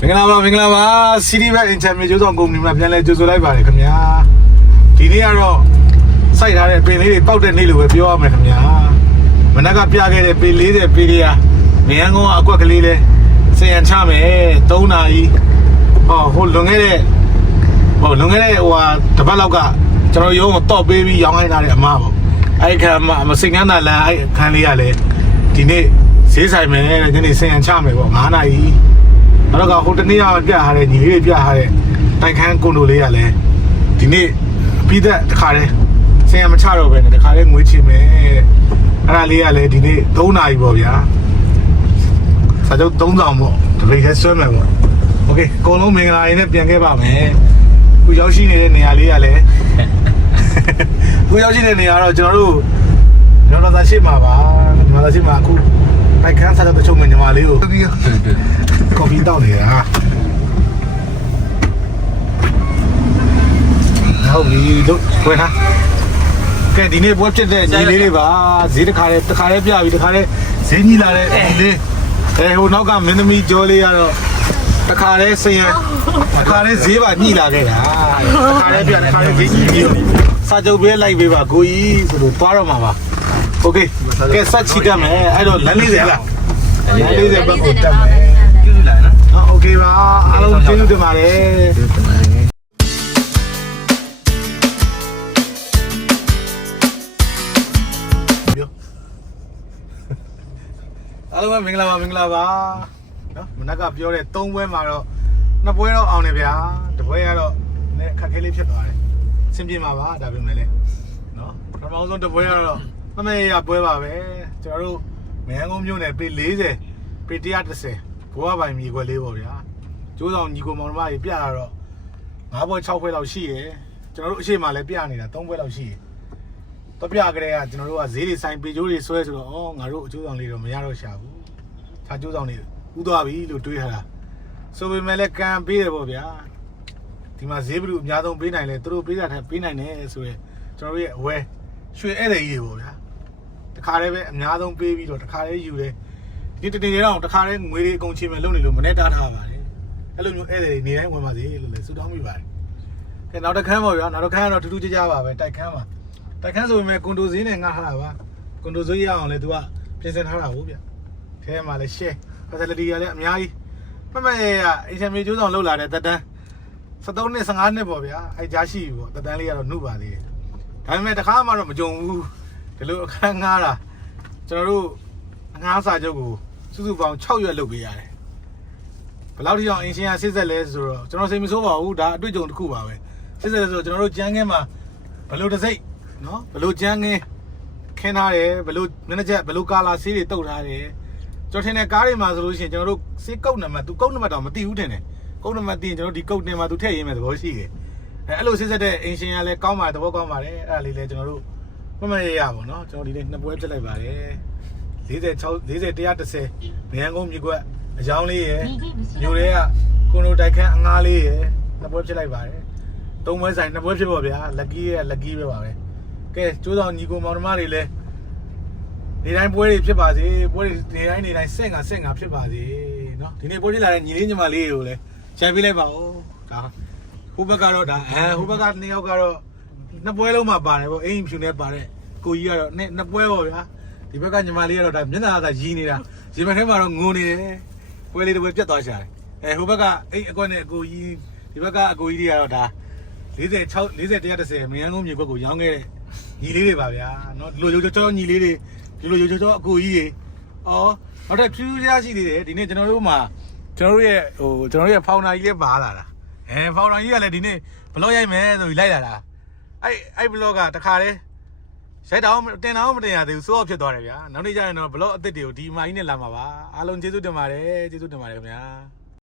မင်္ဂလာပါစီးတီးဘက်အင်တာမီကျိုးဆောင်ကုမ္ပဏီမှာပြန်လဲကြိုဆိုလိုက်ပါတယ်ခင်ဗျာဒီနေ့ကတော့စိုက်ထားတဲ့ပင်လေးတွေပောက်တဲ့နေ့လို့ပဲပြောရမယ်ခင်ဗျာမနက်ကပြခဲ့တဲ့ပင်40ပင်လေးကမယန်းကုန်းအကွက်ကလေးလဲစင်ရန်ချမယ်3နာရီဟိုလွန်ခဲ့တဲ့ဟိုဟာတပတ်လောက်ကကျွန်တော်ရုံးကိုတော့ပေးပြီးရောင်းလိုက်တာတဲ့အမပေါ့အဲ့ခံမစိတ်ကန်းတာလမ်းအဲ့ခန်းလေးကလည်းဒီနေ့ဈေးဆိုင်မယ်ညနေစင်ရန်ချမယ်ပေါ့9နာရီအဲ့တော့ဟိုတနေ့ကပြထားတဲ့ညီလေးပြထားတဲ့တိုက်ခန်းကွန်ဒိုလေးကလည်းဒီနေ့ပြီးတဲ့တခါတည်းဆင်ရမချတော့ပဲနဲ့တခါတည်းငွေချင်မယ်အဲ့ဒါလေးကလည်းဒီနေ့3နာရီပေါ့ဗျာစာချုပ်3ဆောင်ပေါ့ဒီလေးထဲဆွဲမယ်ပေါ့โอเคအကုန်လုံးမင်္ဂလာရင်လည်းပြန်ခဲ့ပါမယ်ခုရောက်ရှိနေတဲ့နေရာလေးကလည်းခုရောက်ရှိနေတဲ့နေရာတော့ကျွန်တော်တို့ကျွန်တော်သာရှိမှာပါညီမသာရှိမှာအခုတိုက်ခန်းစာချုပ်တချို့ညီမလေးကိုကော်ဖီတောက်နေတာဟုတ်ပြီတို့ခွဲထားကဲဒီနေ့ပွဲဖြစ်တဲ့ညီလေးတွေပါဈေးတစ်ခါလေးပြပြီးတစ်ခါလေးဈေးကြီးလာတဲ့ညီလေးဟိုနောက်ကမင်းသမီးကြောလေးကတော့တစ်ခါလေးစင်ရတစ်ခါလေးဈေးပါညှိလာခဲ့တာတစ်ခါလေးပြတစ်ခါလေးဈေးကြီးပြီးတော့စာချုပ်ပေးလိုက်ပေးပါကိုကြီးဆိုတော့သွားတော့မှာပါโอเคကဲဆက်ချီကမယ်အဲ့တော့လမ်း40လားလမ်း40ဘက်ကိုတက်မယ်ကျေးဇူးလားနော်โอเคပါအားလုံးကျေးဇူးတင်ပါတယ်အားလုံးပဲမင်္ဂလာပါနော်မနက်ကပြောတဲ့3ပွဲမှာတော့2ပွဲတော့အောင်တယ်ဗျာတစ်ပွဲကတော့လည်းခက်ခဲလေးဖြစ်သွားတယ်အဆင်ပြေမှာပါဒါပေမဲ့လည်းနော်ပထမဆုံးတစ်ပွဲကတော့မမေရပွဲပါပဲကျွန်တော်တို့မယန်းကုန်းမြို့နယ်ပေ40ပေ130ဘိုးဘိုင်မြေခွက်လေးပေါ့ဗျာကျိုးဆောင်ညီကိုမောင်နှမကြီးပြတာတော့9ပွဲ6ပွဲလောက်ရှိရယ်ကျွန်တော်တို့အရှိမလည်းပြနေတာ3ပွဲလောက်ရှိရယ်တော့ပြကြတဲ့ကကျွန်တော်တို့ကဈေးတွေဆိုင်ပေကျိုးတွေဆွဲဆိုတော့ငါတို့အကျိုးဆောင်လေးတော့မရတော့ရှာဘူးခြားကျိုးဆောင်တွေဥသွားပြီလို့တွေးထားတာဆိုပေမဲ့လည်းကံပေးတယ်ပေါ့ဗျာဒီမှာဈေးဘလူအများဆုံးပေးနိုင်လဲသူတို့ပေးတာထက်ပေးနိုင်တယ်ဆိုရယ်ကျွန်တော်တို့ရဲ့အဝဲရွှေဧည့်သည်ကြီးတွေပေါ့ဗျာတခါတည်းပဲအများဆုံးပေးပြီးတော့တခါတည်းယူတယ်ဒီတနေ့တော့တခါတည်းငွေတွေအကုန်ချင်းမဲ့လုပ်နေလို့မနဲ့တားထားပါတယ်အဲ့လိုမျိုးဧည့်သည်တွေနေတိုင်းဝင်ပါစေလို့လည်းဆုတောင်းမိပါတယ်ကဲနောက်တစ်ခန်းပေါ့ဗျာနောက်တစ်ခန်းကတော့ထူးထူးခြားခြားပါပဲတိုက်ခန်းပါတိုက်ခန်းဆိုပေမဲ့ကွန်ဒိုဈေးနဲ့ငှားထားတာပါကွန်ဒိုဈေးရအောင်လဲသူကပြင်ဆင်ထားတာဟုတ်ဗျာထဲမှာလဲ share facility ကလည်းအများကြီးမမရဲ့အင်တာမီကျိုးဆောင်လောက်လာတဲ့တက်တန်း73နှစ်15နှစ်ပေါ့ဗျာအဲ့ကြားရှိပြီပေါ့တက်တန်းလေးကတော့နှုတ်ပါသေးတယ်ဒါပေမဲ့တခါမှတော့မကြုံဘူးဒီလိုအခန်းငှားတာကျွန်တော်တို့အငှားစာချုပ်ကိုစုစုပေါင်း6ရွက်လုပ်ပေးရတယ်ဘယ်လောက်ထိအောင်အင်ရှင်ကစစ်ဆက်လဲဆိုတော့ကျွန်တော်စိတ်မဆိုးပါဘူးဒါအတွေ့အကြုံတစ်ခုပါပဲစစ်ဆက်လဲဆိုတော့ကျွန်တော်တို့ကြမ်းခင်းမှာဘယ်လိုတစ်စိတ်နော်ဘယ်လိုကြမ်းခင်းထားတယ်ဘယ်လိုမျက်နှာချက်ဘယ်လိုကာလာဆေးတွေတုပ်ထားတယ်ကျွန်တော်ထင်တယ်ကားတွေမှာဆိုလို့ရှိရင်ကျွန်တော်တို့ဆေးကုတ်နံပါတ်သူကုတ်နံပါတ်တော့မသိဘူးထင်တယ်ကုတ်နံပါတ်သိရင်ကျွန်တော်ဒီကုတ်တင်မှာသူထည့်ရင်းမဲ့သဘောရှိတယ်အဲ့လိုစစ်ဆက်တဲ့အင်ရှင်ကလည်းကောင်းပါတယ်သဘောကောင်းပါတယ်အဲ့ဒါလေးလည်းကျွန်တော်တို့မမရပါနော်ကျွန်တော်ဒီနေ့2ပွဲပြစ်လိုက်ပါတယ်40 130မယန်းကုန်းမြေကွက်အကြောင်းလေးရယ်မြို့တွေကကွန်ဒိုတိုက်ခန်းအငားလေးရယ်2ပွဲပြစ်လိုက်ပါတယ်3ပွဲဆိုင်2ပွဲဖြစ်ပေါ့ဗျာလက်ကြီးပဲပါပဲကဲကျိုးဆောင်ညီကိုမောင်နှမတွေလည်းနေတိုင်းပွဲတွေဖြစ်ပါစေပွဲတွေနေတိုင်းဆင့်ကဖြစ်ပါစေเนาะဒီနေ့ပွဲဖြစ်လာတဲ့ညီလေးညီမလေးတွေကိုလည်းရှင်းပြလိုက်ပါဦးဒါဟိုဘက်ကတော့ဒါဟိုဘက်က2ယောက်ကတော့2ပွဲလုံးမှာပါတယ်ပေါ့အင်းဖြူနဲ့ပါတဲ့ကိုကြီးကတော့2ပွဲပေါ့ဗျာဒီဘက်ကညီမလေးကတော့ဒါမျက်နှာသာရီးနေတာဒီဘက်ထဲမှာတော့ငုံနေတယ်ပွဲလေးတစ်ပွဲပြတ်သွားရှာတယ်ဟိုဘက်ကအိမ်အကွက်နဲ့အကိုကြီးဒီဘက်ကအကိုကြီးတွေကတော့ဒါ40 130မယန်းကုန်းမြေကွက်ကိုရောင်းခဲ့တဲ့ညီလေးတွေပါဗျာเนาะဒီလိုကြောညီလေးတွေဒီလိုကြောအကိုကြီးတွေနောက်ထပ်ဖြူးရရှိသေးတယ်ဒီနေ့ကျွန်တော်တို့မှာကျွန်တော်တို့ရဲ့ဖောင်နာကြီးလေးပါလာတာဖောင်နာကြီးကလည်းဒီနေ့ဘလော့ရိုက်မယ်ဆိုပြီးလိုက်လာတာအဲ့ဘလော့ကတခါတည်းရိုက်တောင်တင်တောင်မတင်ရသေးဘူးစိုးအောင်ဖြစ်သွားတယ်ဗျာနောက်နေ့ကျရင်တော့ဘလော့အစ်စ်တွေကိုဒီအမကြီးနဲ့လာမှာပါအားလုံးကျေးဇူးတင်ပါတယ်ခင်ဗျာ